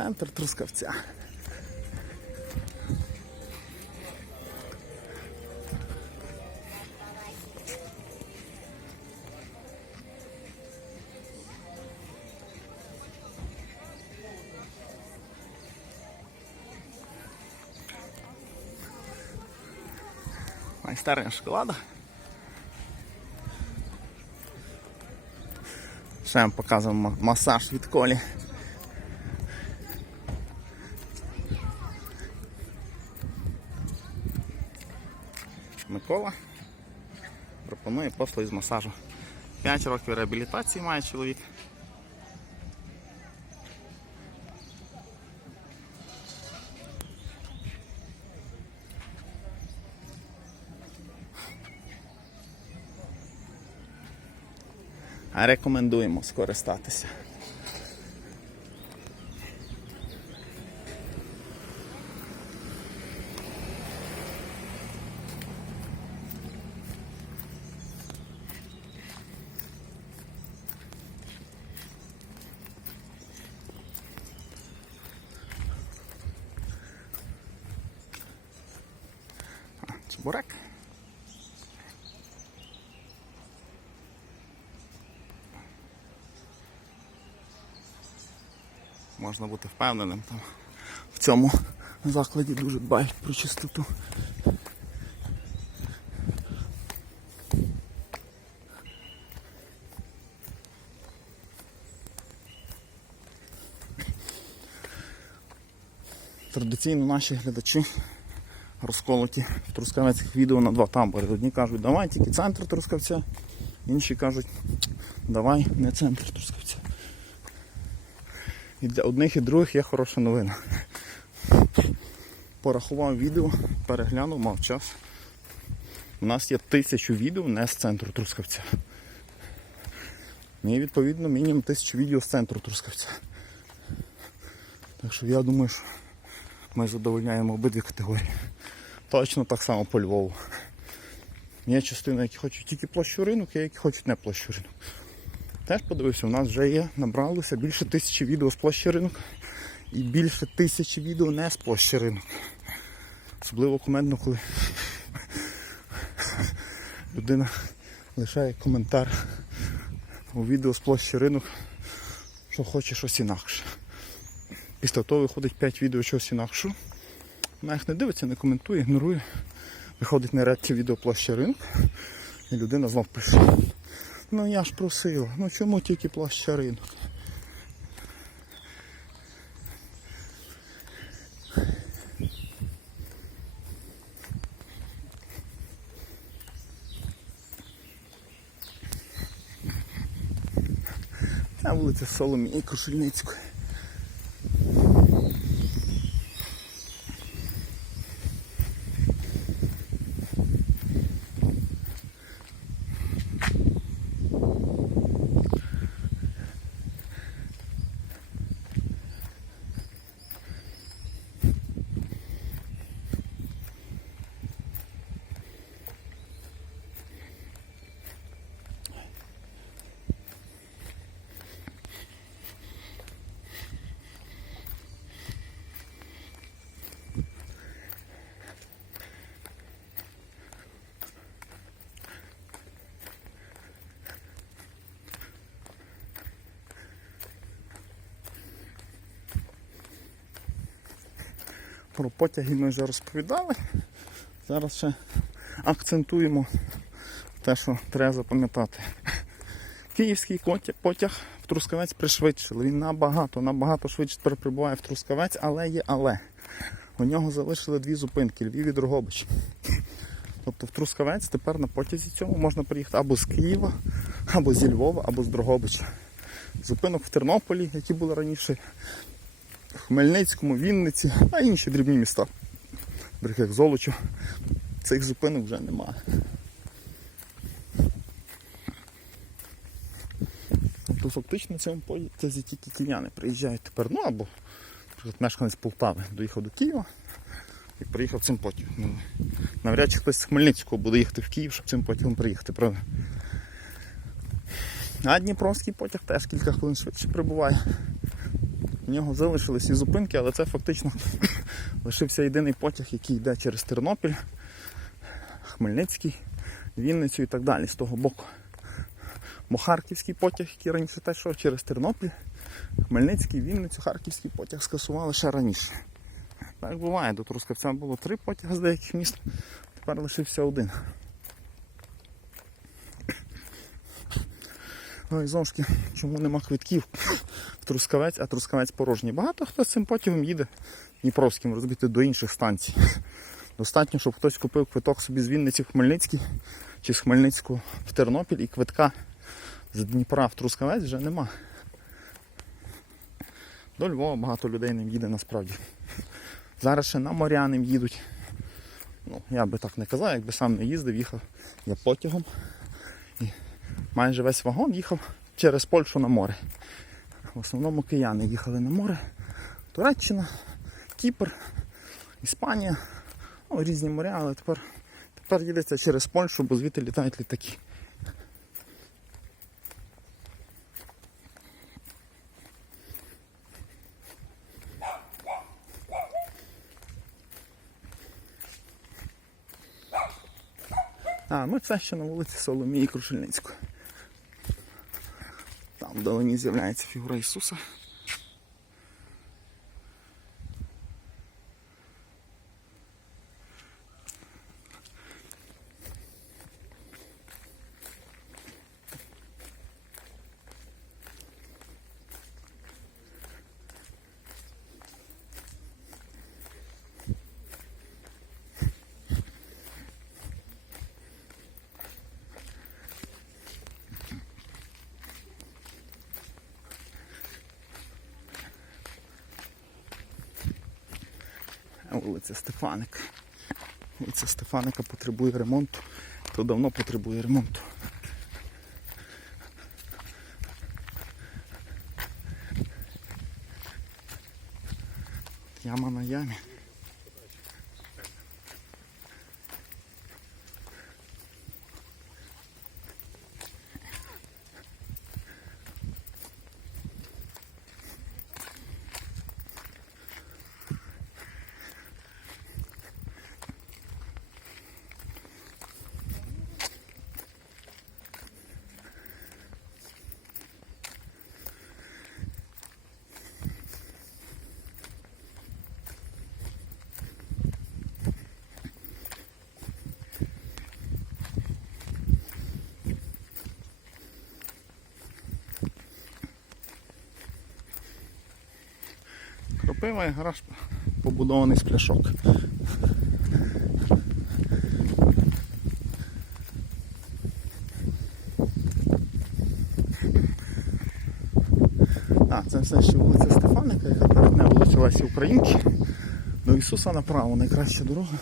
Центр Трускавця. Майстерня шоколада. Ще вам показуємо масаж від колі. Микола пропонує послуги з масажу. 5 років реабілітації має чоловік. Рекомендуємо скористатися. А, Чебурек. Можна бути впевненим там. В цьому закладі дуже дбають про чистоту. Традиційно наші глядачі розколоті в трускавецьких відео на два тамбори. Одні кажуть, давай тільки центр трускавця, інші кажуть, давай не центр трускавця. І для одних і других є хороша новина. Порахував відео, переглянув, мав час. У нас є тисячу відео не з центру Трускавця. І відповідно мінімум тисячу відео з центру Трускавця. Так що я думаю, що ми задовольняємо обидві категорії. Точно так само по Львову. Є частина, які хочуть тільки площу ринок, є які хочуть не площу ринок. Теж подивився, у нас вже є, набралося більше тисячі відео з площі ринок і більше тисячі відео не з площі ринок. Особливо коментно, коли людина лишає коментар у відео з площі ринок, що хоче щось інакше. Після того виходить 5 відео чогось інакше. Вона їх не дивиться, не коментує, ігнорує. Виходить на редкі відео ринок, і людина знов пише. Ну я ж просила, ну чому тільки площа ринок? Вулиця Соломії Крушельницької. Про потяги ми вже розповідали. Зараз ще акцентуємо те, що треба запам'ятати. Київський потяг в Трускавець пришвидшили. Він набагато, набагато швидше тепер прибуває в Трускавець, але є але. У нього залишили дві зупинки Львів і Дрогобич. Тобто в Трускавець тепер на потязі цьому можна приїхати або з Києва, або зі Львова, або з Дрогобича. Зупинок в Тернополі, які були раніше, Хмельницькому, Вінниці, а інші дрібні міста. Як Золочів. Цих зупинок вже немає. Тобто фактично на цьому потязі тільки кияни приїжджають тепер, ну або наприклад, мешканець Полтави доїхав до Києва і приїхав цим потягом. Ну, навряд чи хтось з Хмельницького буде їхати в Київ, щоб цим потягом приїхати, правда? А Дніпровський потяг теж кілька хвилин швидше прибуває. В нього залишились і зупинки, але це фактично лишився єдиний потяг, який йде через Тернопіль, Хмельницький, Вінницю і так далі з того боку. Бо харківський потяг, який раніше теж йшов через Тернопіль, Хмельницький, Вінницю, харківський потяг скасували ще раніше. Так буває, до Трускавця було три потяги з деяких міст, тепер лишився один. Ну і знову ж таки, чому нема квитків в Трускавець, а Трускавець порожній. Багато хто з цим потягом їде Дніпровським, розбити до інших станцій. Достатньо, щоб хтось купив квиток собі з Вінниці в Хмельницький чи з Хмельницького в Тернопіль і квитка з Дніпра в Трускавець вже нема. До Львова багато людей ним їде насправді. Зараз ще на моря ним їдуть. Ну, я би так не казав, якби сам не їздив, їхав я потягом. Майже весь вагон їхав через Польщу на море. В основному кияни їхали на море. Туреччина, Кіпр, Іспанія, ну, різні моря, але тепер, тепер їдеться через Польщу, бо звідти літають літаки. А, ну це ще на вулиці Соломії Крушельницької. Там вдалині з'являється фігура Ісуса. Вулиця Стефаник. Вулиця Стефаника потребує ремонту. То давно потребує ремонту. Яма на ямі. Кропива і гараж побудований з пляшок. А, це все ще вулиця Стефаника, яка перетне вулицю Лесі Українки. До Ісуса направо найкраща дорога.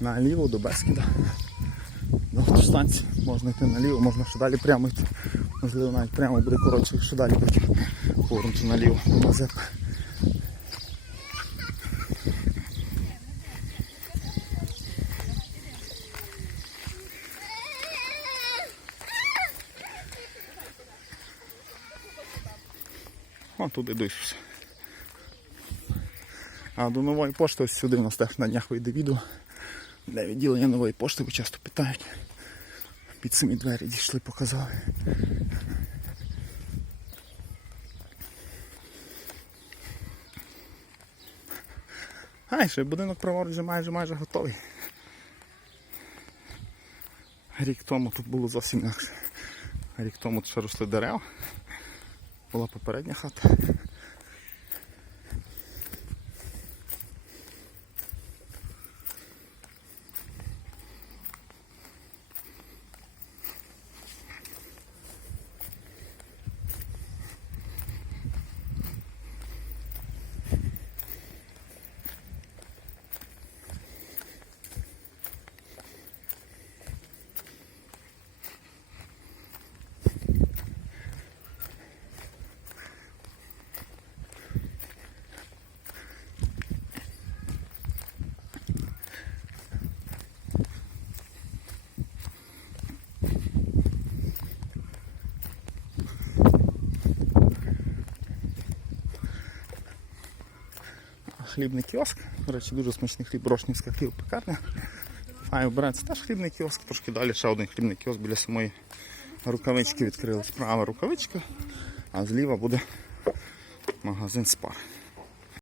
Наліво до Бескіда. До автостанції можна йти наліво, можна ще далі прямо йти. Можливо, навіть прямо буде коротше, якщо далі потім повернути наліво до Мазепи. О, туди до А до нової пошти ось сюди у нас теж на днях вийде відео. Для відділення нової пошти, бо часто питають. Під самі двері дійшли, показали. А, ще будинок праворуч вже майже майже готовий. Рік тому тут було зовсім інакше. Рік тому тут ще росли дерева. Була попередня хата. Хлібний кіоск. До речі, дуже смачний хліб, Рошнівська хліб-пекарня. А Bread теж хлібний кіоск, трошки далі ще один хлібний кіоск біля самої рукавички відкрили. Справа рукавичка, а зліва буде магазин Спар.